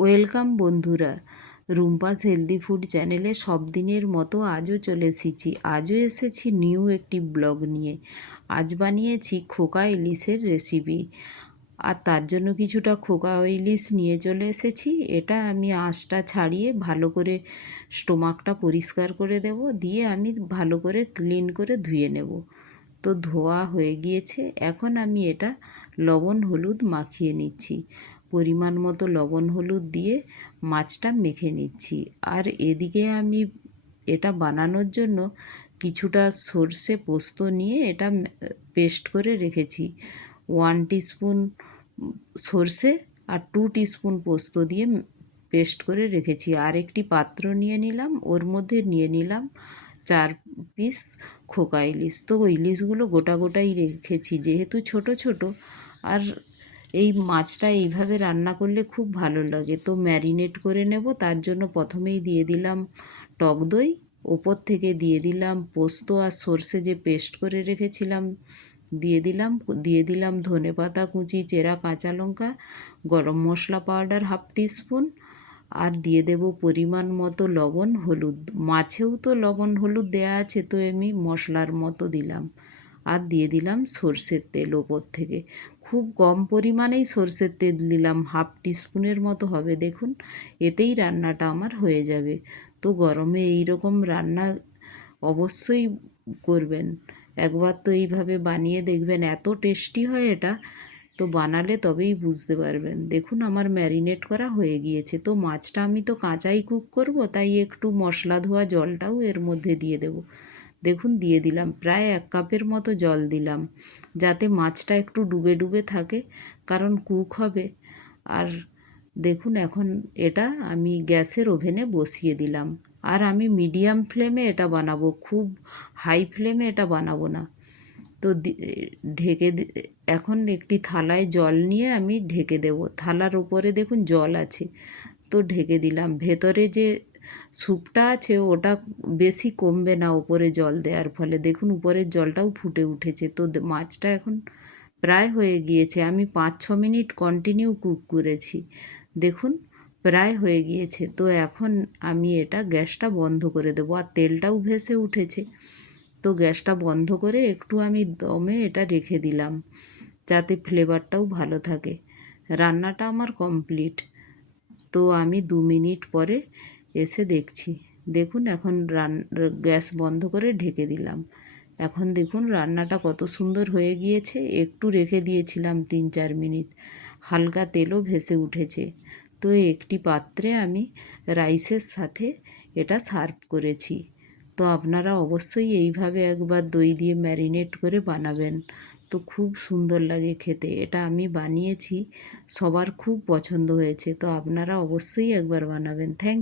Welcome বন্ধুরা, Rumpa's healthy food চ্যানেলে সব দিনের মতো আজও চলে এসেছি নিউ একটি ব্লগ নিয়ে। আজ বানিয়েছি খোকা ইলিশের রেসিপি, আর তার জন্য কিছুটা খোকা ইলিশ নিয়ে চলে এসেছি। এটা আমি আঁশটা ছাড়িয়ে ভালো করে স্টোমাকটা পরিষ্কার করে দেব, দিয়ে আমি ভালো করে ক্লিন করে ধুয়ে নেব। তো ধোয়া হয়ে গিয়েছে, এখন আমি এটা লবণ হলুদ মাখিয়ে নিচ্ছি। পরিমাণ মতো লবণ হলুদ দিয়ে মাছটা মেখে নিচ্ছি। আর এদিকে আমি এটা বানানোর জন্য কিছুটা সর্ষে পোস্ত নিয়ে এটা পেস্ট করে রেখেছি। 1 টিস্পুন সর্ষে আর 2 টিস্পুন পোস্ত দিয়ে পেস্ট করে রেখেছি। আর একটি পাত্র নিয়ে নিলাম, ওর মধ্যে নিয়ে নিলাম 4 পিস খোকা ইলিশ। তো ইলিশগুলো গোটা গোটাই রেখেছি যেহেতু ছোট ছোট, আর এই মাছটা এইভাবে রান্না করলে খুব ভালো লাগে। তো ম্যারিনেট করে নেব, তার জন্য প্রথমেই দিয়ে দিলাম টক দই, ওপর থেকে দিয়ে দিলাম পোস্ত আর সর্ষে যে পেস্ট করে রেখেছিলাম দিয়ে দিলাম ধনেপাতা কুচি, চেরা কাঁচা লঙ্কা, গরম মশলা পাউডার 1/2 টিস্পুন, আর দিয়ে দেব পরিমাণ মতো লবণ হলুদ। মাছেও তো লবণ হলুদ দেয়া আছে, তো আমি মশলার মতো দিলাম। আর দিয়ে দিলাম সর্ষের তেল ওপর থেকে, খুব কম পরিমাণেই সর্ষের তেল দিলাম, 1/2 টিস্পুনের মতো হবে। দেখুন, এতেই রান্নাটা আমার হয়ে যাবে। তো গরমে এই রকম রান্না অবশ্যই করবেন, একবার তো এইভাবে বানিয়ে দেখবেন, এত টেস্টি হয় এটা। তো বানালে তবেই বুঝতে পারবেন। দেখুন, আমার ম্যারিনেট করা হয়ে গিয়েছে। তো মাছটা আমি তো কাঁচাই কুক করব, তাই একটু মশলা ধোয়া জলটাও এর মধ্যে দিয়ে দেব। দেখুন, দিয়ে দিলাম প্রায় 1 কাপের মতো জল দিলাম, যাতে মাছটা একটু ডুবে ডুবে থাকে, কারণ কুক হবে। আর দেখুন, এখন এটা আমি গ্যাসের ওভেনে বসিয়ে দিলাম। আর আমি মিডিয়াম ফ্লেমে এটা বানাবো, খুব হাই ফ্লেমে এটা বানাবো না। তো ঢেকে এখন একটি থালায় জল নিয়ে আমি ঢেকে দেব। থালার উপরে দেখুন জল আছে, তো ঢেকে দিলাম। ভেতরে যে স্যুপটা আছে ওটা বেশি কমবে না উপরে জল দেওয়ার ফলে। দেখুন, উপরের জলটাও ফুটে উঠেছে। তো মাছটা এখন প্রায় হয়ে গিয়েছে, আমি 5-6 মিনিট কন্টিনিউ কুক করেছি। দেখুন, প্রায় হয়ে গিয়েছে। তো এখন আমি এটা গ্যাসটা বন্ধ করে দেবো, আর তেলটাও ভেসে উঠেছে। তো গ্যাসটা বন্ধ করে একটু আমি দমে এটা রেখে দিলাম, যাতে ফ্লেভারটাও ভালো থাকে। রান্নাটা আমার কমপ্লিট। তো আমি 2 মিনিট পরে এসে দেখছি। দেখুন, এখন গ্যাস বন্ধ করে ঢেকে দিলাম। এখন দেখুন রান্নাটা কত সুন্দর হয়ে গিয়েছে। একটু রেখে দিয়েছিলাম 3-4 মিনিট, হালকা তেলও ভেসে উঠেছে। তো একটি পাত্রে আমি রাইসের সাথে এটা সার্ভ করেছি। তো আপনারা অবশ্যই এইভাবে একবার দই দিয়ে ম্যারিনেট করে বানাবেন, তো খুব সুন্দর লাগে খেতে। এটা আমি বানিয়েছি, সবার খুব পছন্দ হয়েছে। তো আপনারা অবশ্যই একবার বানাবেন। থ্যাংক